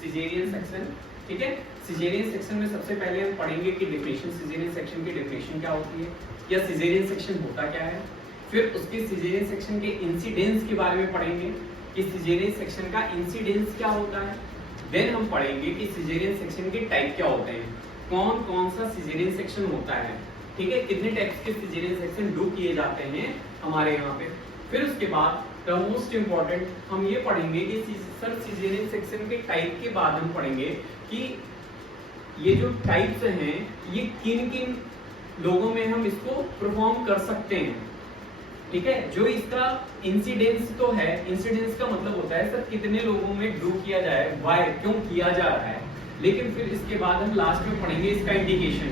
Caesarean section. ठीक है, caesarean section में सबसे पहले हम पढ़ेंगे कि डेफिनेशन, सिजेरियन सेक्शन की डेफिनेशन क्या होती है या सिजेरियन सेक्शन होता क्या है। फिर उसके सिजेरियन सेक्शन के इंसिडेंस के बारे में पढ़ेंगे कि सिजेरियन सेक्शन का इंसिडेंस क्या होता है। देन हम पढ़ेंगे कि सिजेरियन सेक्शन के टाइप क्या होते हैं, कौन कौन सा सिजेरियन सेक्शन होता है। ठीक है, कितने टाइप्स के सिजेरियन सेक्शन डू किए जाते हैं हमारे यहाँ पे। फिर उसके बाद द मोस्ट इम्पोर्टेंट हम ये पढ़ेंगे कि सर सिजेरियन सेक्शन के टाइप के बाद हम पढ़ेंगे कि ये जो टाइप्स हैं ये किन किन लोगों में हम इसको परफॉर्म कर सकते हैं। ठीक है, जो इसका इंसिडेंस तो है, इंसिडेंस का मतलब होता है सर कितने लोगों में ड्रू किया जाए, व्हाई, क्यों किया जा रहा है। लेकिन फिर इसके बाद हम लास्ट में पढ़ेंगे इसका इंडिकेशन।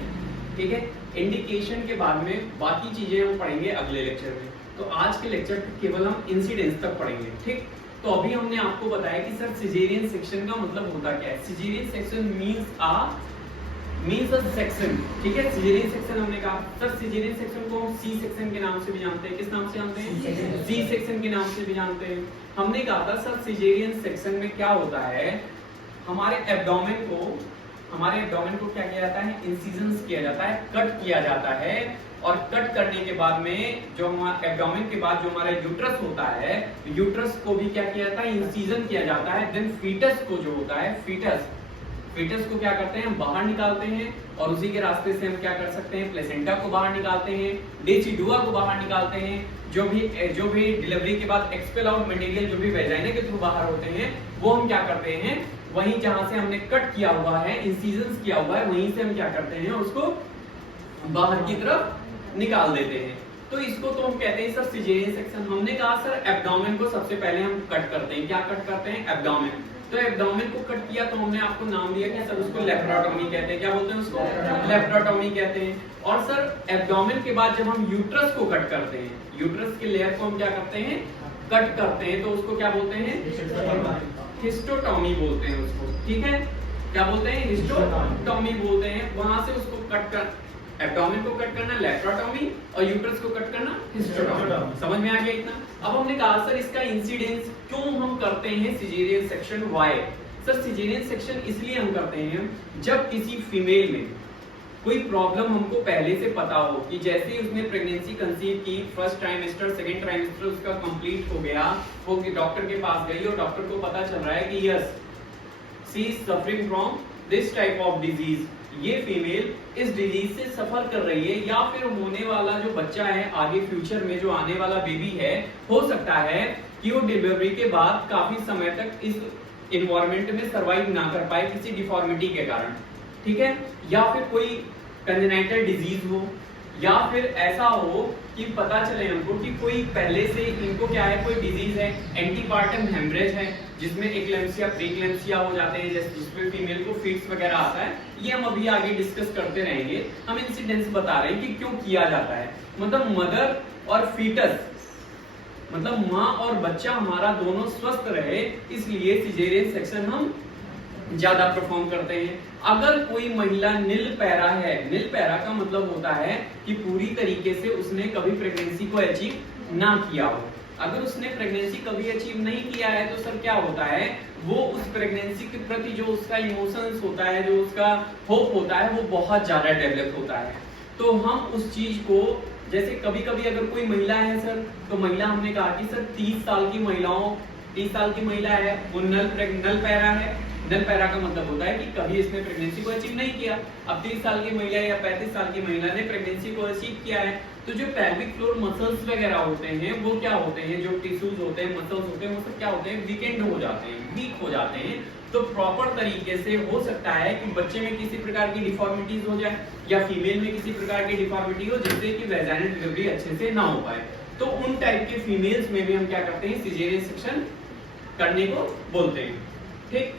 ठीक है, इंडिकेशन के बाद में बाकी चीजें हम पढ़ेंगे अगले लेक्चर में। तो आज के लेक्चर केवल हम इंसिडेंस तक पढ़ेंगे। ठीक, तो अभी हमने आपको बताया कि सर सिजेरियन सेक्शन का मतलब होता क्या है। Caesarean section means a section. ठीक है, सिजेरियन सेक्शन हमने कहा सर सिजेरियन सेक्शन को हम सी सेक्शन के नाम से भी जानते हैं। किस नाम से जानते हैं? सी सेक्शन के नाम से भी जानते हैं। हमने कहा था सर सिजेरियन सेक्शन में क्या होता है, हमारे एब्डोमेन को क्या किया जाता है, इंसिजन्स किया जाता है, कट किया जाता है। और कट करने के बाद में जो हमारा एब्डोमेन के बाद जो हमारा यूट्रस होता है, यूट्रस को भी क्या किया जाता है, इंसिजन किया जाता है। देन फीटस को जो होता है, फीटस को क्या करते हैं, हम बाहर निकालते हैं और उसी के रास्ते से हम क्या कर सकते हैं, प्लेसेंटा को बाहर निकालते हैं, डेसिडुआ को बाहर निकालते हैं। जो भी डिलीवरी के बाद एक्सपेल आउट मटेरियल जो भी वेजाइना के थ्रू बाहर होते हैं वो हम क्या करते हैं, वहीं जहां से हमने कट किया हुआ है, इंसिजन्स किया हुआ है, वहीं से हम क्या करते हैं, उसको बाहर की तरफ निकाल देते हैं। तो इसको तो हम कहते हैं सर सिजेरियन सेक्शन। हमने कहा सर एब्डोमेन को सबसे पहले हम कट करते हैं। क्या कट करते हैं? एब्डोमेन। तो एब्डोमेन को कट किया तो हमने आपको नाम दिया कि सर उसको लेप्रोटोमी कहते हैं। क्या बोलते हैं उसको? लेप्रोटोमी कहते हैं। और सर एब्डोमेन के बाद जब हम यूट्रस को कट करते हैं, यूट्रस के लेयर को हम क्या करते हैं, कट करते हैं, तो उसको क्या बोलते हैं? हिस्टोटोमी बोलते हैं उसको। ठीक है, क्या बोलते हैं? हिस्टोटोमी बोलते हैं। वहां से उसको कट कर, एब्डोमेन को कट करना लेप्रोटोमी और यूट्रस को कट करना हिस्टोटोमी। समझ में आ गया इतना? अब हमने कहा सर इसका इंसिडेंस क्यों हम करते हैं caesarean section, why. Sir caesarean section इसलिए हम करते हैं जब किसी फीमेल में कोई प्रॉब्लम हमको पहले से पता हो कि जैसे ही उसने प्रेगनेंसी कंसीव की, फर्स्ट ट्राइमेस्टर सेकंड ट्राइमेस्टर उसका कंप्लीट हो गया, वो डॉक्टर के पास गई और डॉक्टर को पता चल रहा है कि yes she is suffering from this type of disease, ये फीमेल इस डिजीज से सफर कर रही है, या फिर होने वाला जो बच्चा है आगे फ्यूचर में जो आने वाला बेबी है, हो सकता है कि वो डिलीवरी के बाद काफी समय तक इस एनवायरनमेंट में सरवाइव ना कर पाए किसी डिफॉर्मिटी के कारण। ठीक है, या फिर कोई कंजेनाइटल डिजीज हो, या फिर ऐसा हो कि पता चले हमको कि कोई पहले से इनको क्या है, कोई डिजीज है, एंटीपार्टम हेमरेज है, जिसमें एक्लेम्सिया प्रीक्लेम्सिया हो जाते हैं, जिसमें फीमेल को फिट्स वगैरह आता है। ये हम अभी आगे डिस्कस करते रहेंगे। हम इंसिडेंस बता रहे हैं कि क्यों किया जाता है। मतलब मदर और फीटस, मतलब माँ और बच्चा हमारा दोनों स्वस्थ रहे, इसलिए सिजेरियन सेक्शन हम ज्यादा परफॉर्म करते हैं। अगर कोई महिला नीलपैरा है, नीलपैरा का मतलब होता है कि पूरी तरीके से उसने कभी प्रेगनेंसी को अचीव ना किया हो। अगर उसने प्रेगनेंसी कभी अचीव नहीं किया है तो सर क्या होता है, वो उस प्रेगनेंसी के प्रति जो उसका इमोशंस होता है, जो उसका होप होता है, वो बहुत ज्यादा डेवलप होता है। तो हम उस चीज को, जैसे कभी कभी अगर कोई महिला है सर, तो महिला हमने कहा कि सर 30 साल की महिलाओं, 30 साल की महिला है, वो नलपैरा है। नलपैरा का मतलब होता है कि कभी इसने प्रेगनेंसी को अचीव नहीं किया। अब 30 साल की महिला या 35 साल की महिला ने प्रेगनेंसी को अचीव किया है, तो जो पेल्विक फ्लोर मसल्स वगैरह होते हैं वो क्या होते हैं, जो टिश्यूज होते हैं, मसल्स होते हैं, वो सब क्या होते हैं, वीकेंड हो जाते हैं, वीक हो जाते हैं। तो प्रॉपर तरीके से हो सकता है कि बच्चे में किसी प्रकार की डिफॉर्मिटीज हो जाए, या फीमेल में किसी प्रकार की डिफॉर्मिटी हो जिससे कि वेजाइनल डिलीवरी अच्छे से ना हो पाए। तो उन टाइप के फीमेल्स में भी हम क्या करते हैं, सिजेरियन सेक्शन करने को बोलते हैं। ठीक,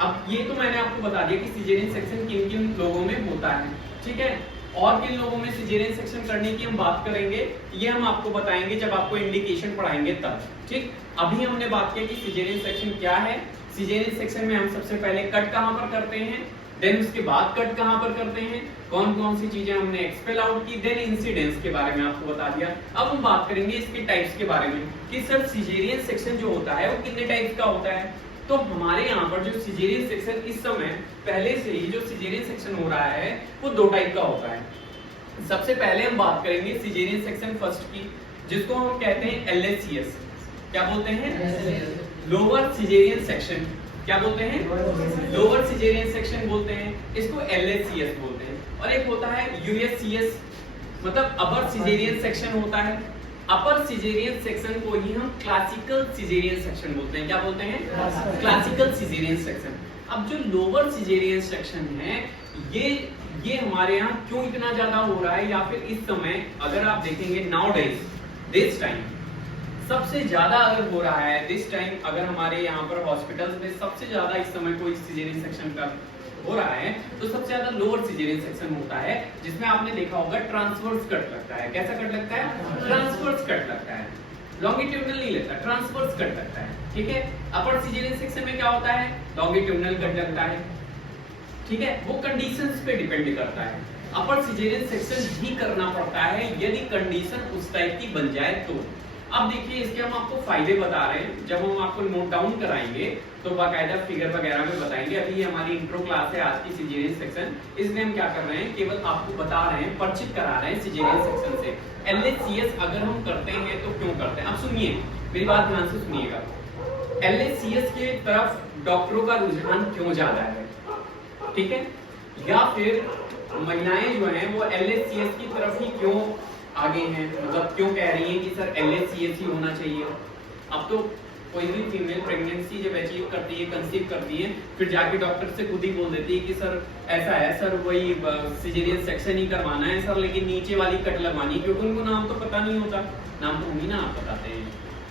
अब ये तो मैंने आपको बता दिया कि सिजेरियन सेक्शन किन किन लोगों में होता है। ठीक है, और किन लोगों में सिजेरियन सेक्शन करने की हम बात करेंगे, ये हम आपको बताएंगे जब आपको इंडिकेशन पढ़ाएंगे तब। ठीक, अभी हमने बात की कि सिजेरियन सेक्शन क्या है। सिजेरियन सेक्शन में हम सबसे पहले कट कहां पर करते हैं, देन उसके बाद कट कहां पर करते हैं, कौन कौन सी चीजें हमने एक्सपेल आउट की, देन इंसिडेंस के बारे में आपको बता दिया। अब हम बात करेंगे इसके टाइप्स के बारे में कि सर सिजेरियन सेक्शन जो होता है वो कितने टाइप्स का होता है। तो हमारे यहाँ पर जो सिजेरियन सेक्शन इस समय पहले से ही जो सिजेरियन सेक्शन हो रहा है वो दो टाइप का होता है। सबसे पहले हम बात करेंगे सिजेरियन सेक्शन फर्स्ट की, जिसको हम कहते हैं LSCS। क्या बोलते हैं? Lower caesarean section. क्या बोलते हैं? लोअर सिजेरियन सेक्शन बोलते हैं, इसको LSCS बोलते हैं। और एक होता है USCS, मतलब अपर सिजेरियन सेक्शन होता है। अपर सिजेरियन सेक्शन को ही हम क्लासिकल सिजेरियन सेक्शन बोलते हैं। क्या बोलते हैं? Classical caesarean section. अब जो लोअर सिजेरियन सेक्शन है ये हमारे यहाँ क्यों इतना ज्यादा हो रहा है, या फिर इस समय अगर आप देखेंगे नाउ डेज दिस टाइम सबसे ज्यादा अगर हो रहा है, दिस टाइम अगर हमारे यहाँ पर हॉस्पिटल्स में सबसे ज्यादा इस समय कोई सिजेरियन सेक्शन का हो रहा है तो सबसे ज्यादा लोअर सिजेरियन सेक्शन होता है, जिसमें आपने देखा होगा ट्रांसवर्स कट लगता है। कैसा कट लगता है? ट्रांसवर्स कट लगता है, लॉन्गिट्यूडनल नहीं लगता, ट्रांसवर्स कट लगता है। ठीक है। अपर सिजेरियन सेक्शन में क्या होता है? लॉन्गिट्यूडनल कट लगता है। ठीक है, वो कंडीशंस पे डिपेंड करता है। अपर सिजेरियन सेक्शन ही करना पड़ता है यदि कंडीशन उस टाइप की बन जाए तो। अब देखिए इसके हम आपको फायदे बता रहे हैं, जब हम आपको नोट डाउन कराएंगे तो बाकायदा फिगर वगैरह में बताएंगे। अभी हमारी इंट्रो क्लास है आज की सिजेरियन सेक्शन, इसलिए हम क्या कर रहे हैं, केवल आपको बता रहे हैं, परिचित करा रहे हैं सिजेरियन सेक्शन से। LSCS अगर हम करते हैं तो क्यों करते हैं? अब सुनिए, मेरी बात ध्यान से सुनिएगा। LSCS के तरफ डॉक्टरों का रुझान क्यों ज्यादा है? ठीक है, या फिर महिलाएं जो हैं वो LSCS की तरफ ही क्यों आगे हैं, मतलब क्यों कह रही हैं कि सर LSCS ही होना चाहिए? अब तो कोई भी फीमेल प्रेगनेंसी जब अचीव करती है, कंसीव करती है, फिर जाके डॉक्टर से खुद ही बोल देती है कि सर ऐसा है, सर वही सिजेरियन सेक्शन ही करवाना है सर, लेकिन नीचे वाली कट लगवानी है, क्योंकि उनको नाम तो पता नहीं होता। नाम तो होंगी ना, आप बताते हैं,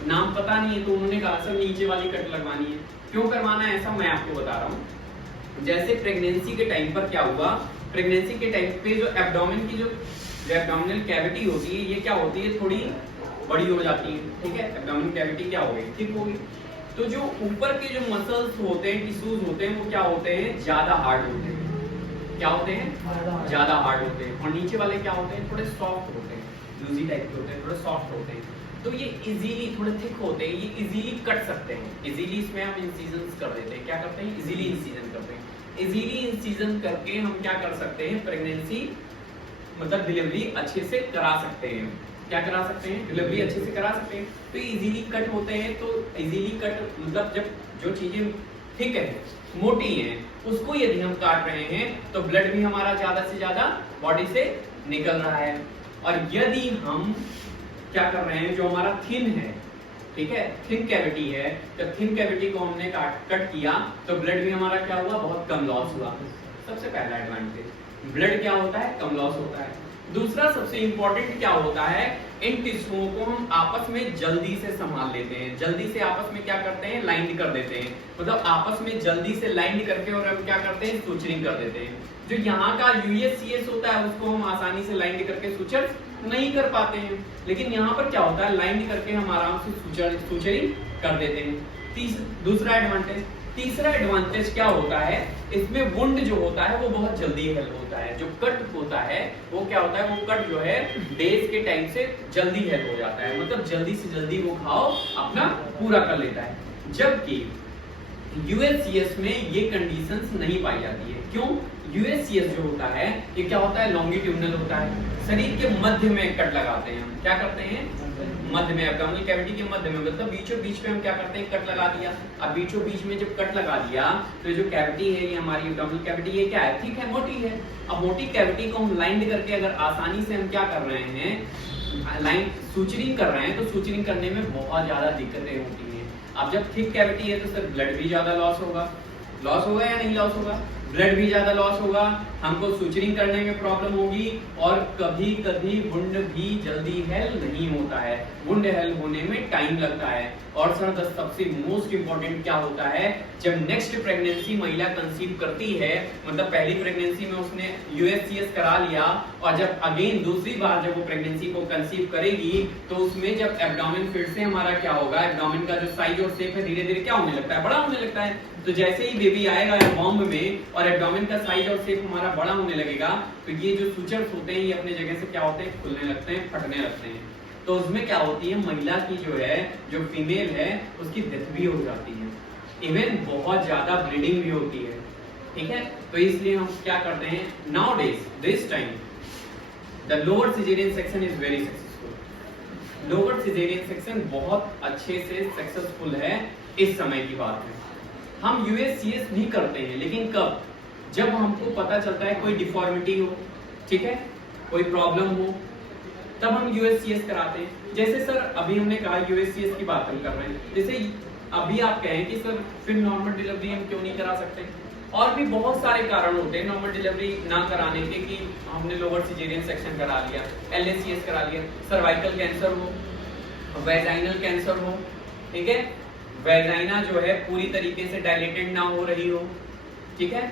नाम पता नहीं है तो उन्होंने कहा सर नीचे वाली कट लगवानी है। क्यों करवाना है ऐसा मैं आपको बता रहा हूँ। जैसे प्रेगनेंसी के टाइम पर क्या हुआ, प्रेगनेंसी के टाइम पे जो एब्डोमेन की जो एब्डोमिनल कैविटी होती है, ये क्या होती है, थोड़ी बड़ी हो जाती है। ठीक है, एब्डोमिनल कैविटी क्या हो गई, ठीक हो गई। तो जो ऊपर के जो मसल्स होते हैं, टिश्यूज होते हैं, वो क्या होते हैं, ज्यादा हार्ड होते हैं। क्या होते हैं? ज्यादा हार्ड होते हैं। और नीचे वाले क्या होते हैं, थोड़े सॉफ्ट होते हैं, लूजी टाइप के होते हैं, थोड़े सॉफ्ट होते हैं। तो ये इजीली थोड़े थिक होते हैं, ये इजीली कट सकते हैं। इजीली इसमें हम इंसिजन्स कर देते हैं। क्या करते हैं? इजीली इंसिजन करते हैं। इजीली इंसिजन करके हम क्या कर सकते हैं, प्रेगनेंसी मतलब डिलीवरी अच्छे से करा सकते हैं। क्या करा सकते हैं? डिलीवरी अच्छे से करा सकते हैं। तो इजीली कट होते हैं। तो इजीली कट मतलब जब जो चीजें ठीक है, मोटी हैं, उसको यदि हम काट रहे हैं तो ब्लड भी हमारा ज्यादा से ज्यादा बॉडी से निकल रहा है। और यदि हम क्या कर रहे हैं, जो हमारा थिन है, ठीक है, थिन कैविटी है, तो थिन कैविटी को हमने कट किया तो ब्लड भी हमारा क्या हुआ, बहुत कम लॉस हुआ। सबसे पहला एडवांटेज, ब्लड क्या होता है, कम लॉस होता है। दूसरा सबसे इंपॉर्टेंट क्या होता है, इन टिश्यूओं को हम आपस में जल्दी से संभाल लेते हैं। जल्दी से आपस में क्या करते हैं, लाइंड कर देते हैं। मतलब आपस में जल्दी से लाइंड करके और हम क्या करते हैं, सुचरिंग कर देते हैं। जो यहाँ का USCS होता है उसको हम आसानी से लाइंड करके सुचर नहीं कर पाते हैं, लेकिन यहाँ पर क्या होता है, लाइंड करके हम आराम से सुचरिंग कर देते हैं। दूसरा एडवांटेज। तीसरा एडवांटेज क्या होता है, इसमें वुंड जो होता है वो बहुत जल्दी हेल होता है। जो कट होता है वो क्या होता है, वो कट जो है डेज के टाइम से जल्दी हेल हो जाता है, मतलब जल्दी से जल्दी वो घाव अपना पूरा कर लेता है। जबकि USCS में ये कंडीशंस नहीं पाई जाती है। क्यों? USCS जो होता है ये क्या होता है, लॉन्गिट्यूडनल होता है। शरीर के मध्य में कट लगाते हैं हम। क्या करते हैं? मध्य में, एब्डोमिनल कैविटी के मध्य में, मतलब बीचों बीच में हम क्या करते हैं, कट लगा दिया। अब बीचों बीच में जब कट लगा दिया तो जो कैविटी है, ये हमारी एब्डोमिनल कैविटी, ये क्या है, ठीक है, मोटी है। अब मोटी कैविटी को हम लाइंड करके अगर आसानी से हम क्या कर रहे हैं, लाइन सुचरिंग कर रहे हैं, तो सुचरिंग करने में बहुत ज्यादा दिक्कतें होती हैं। अब जब थिक कैविटी है तो सर ब्लड भी ज्यादा लॉस होगा। लॉस होगा या नहीं लॉस होगा? ब्लड भी ज्यादा लॉस होगा, हमको सुचरिंग करने में प्रॉब्लम होगी, और कभी कभी वुंड भी जल्दी हेल नहीं होता है। वुंड हेल होने में टाइम लगता है। और सर सबसे मोस्ट इंपॉर्टेंट क्या होता है, जब नेक्स्ट प्रेगनेंसी महिला कंसीव करती है, मतलब पहली प्रेगनेंसी में उसने USCS करा लिया, और जब अगेन दूसरी बार जब वो प्रेगनेंसी को कंसीव करेगी तो उसमें जब एब्डोमेन फिर से हमारा क्या होगा, एब्डोमेन का जो साइज और शेप है धीरे धीरे क्या होने लगता है, बड़ा होने लगता है। तो जैसे ही बेबी आएगा बॉम्ब में और एब्डोमेन का साइज और शेप हमारा बड़ा होने लगेगा, तो ये जो सुचर्स होते हैं ये अपने जगह से क्या होते हैं, खुलने लगते हैं, फटने लगते हैं। तो उसमें क्या होती है, महिला की जो है, जो फीमेल है, उसकी डेथ भी हो जाती है। इवन बहुत ज्यादा ब्लीडिंग भी होती है, ठीक है। तो इसलिए हम क्या करते हैं, now days this time the lower caesarean section is very successful. Lower caesarean section बहुत अच्छे से सक्सेसफुल है इस समय की बात है। हम यूएससीएस भी करते हैं, लेकिन कब, जब हमको पता चलता है कोई डिफॉर्मिटी हो, ठीक है, कोई प्रॉब्लम हो, तब हम यूएससीएस कराते हैं। जैसे सर अभी हमने कहा यूएससीएस की बात हम कर रहे हैं, जैसे अभी आप कहें कि सर फिर नॉर्मल डिलीवरी हम क्यों नहीं करा सकते, और भी बहुत सारे कारण होते हैं नॉर्मल डिलीवरी ना कराने के, कि हमने लोअर सिजेरियन सेक्शन करा लिया, एलएससीएस करा लिया, सर्वाइकल कैंसर हो, वेजाइनल कैंसर हो, ठीक है, वेजाइना जो है पूरी तरीके से डायलेटेड ना हो रही हो, ठीक है,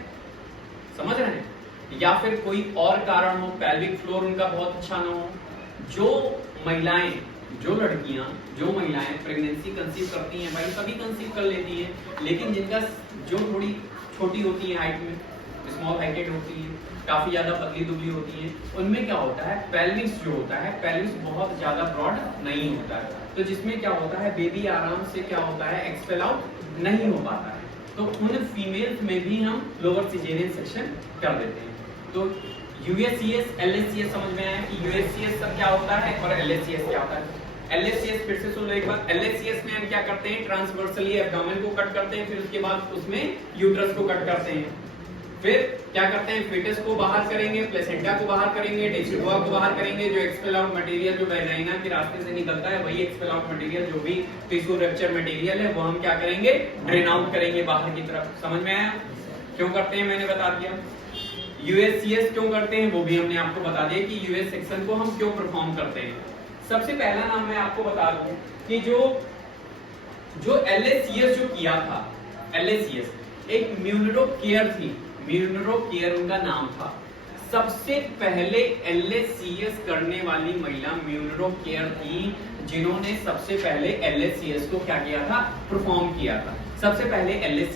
समझ रहे हैं, या फिर कोई और कारण हो, पेल्विक फ्लोर उनका बहुत अच्छा ना हो। जो महिलाएं, जो लड़कियां, जो महिलाएं प्रेगनेंसी कंसीव करती हैं, भाई सभी कंसीव कर लेती हैं, लेकिन जिनका जो थोड़ी छोटी होती है हाइट में, स्मॉल हाइटेड होती है, काफी ज्यादा पतली दुबली होती है, उनमें क्या होता है, पेल्विस जो होता है, पेल्विस बहुत ज्यादा ब्रॉड नहीं होता है, तो जिसमें क्या होता है, बेबी आराम से क्या होता है, एक्सपेल आउट नहीं हो पाता है। तो उन फीमेल्स में भी हम लोअर सिजेरियन सेक्शन कर देते हैं। तो यूएससीएस, एलएससीएस समझ में आया कि यूएससीएस सब क्या होता है और एलएससीएस क्या होता है। एलएससीएस फिर से सुन लो एक बार, एलएससीएस में हम क्या करते हैं, ट्रांसवर्सली एब्डोमेन को कट करते हैं, फिर उसके बाद उसमें यूट्रस को कट करते हैं, फिर क्या करते हैं, फीटस को बाहर करेंगे, प्लेसेंटा को बाहर करेंगे, डेसिडुआ को बाहर करेंगे, जो एक्सपेल आउट मटेरियल जो वेजाइना के रास्ते से निकलता है, वही एक्सपेल आउट मटेरियल जो भी टिश्यू रप्चर मटेरियल है, वो हम क्या करेंगे, ड्रेन आउट करेंगे बाहर की तरफ। समझ में आया क्यों करते हैं, मैंने बता दिया। यूएससीएस क्यों करते हैं वो भी हमने आपको बता दिया कि यूएस सेक्शन को हम क्यों परफॉर्म करते हैं। सबसे पहला नाम मैं आपको बता दूं कि जो एलएससीएस जो किया था, एलएससीएस एक म्यूनरो केयर थी, म्यूनरो केयर उनका नाम था। सबसे पहले एलएससीएस करने वाली महिला म्यूनरो केयर थी, जिन्होंने सबसे पहले एलएससीएस को क्या किया था, परफॉर्म किया था। सबसे पहले एलएससीएस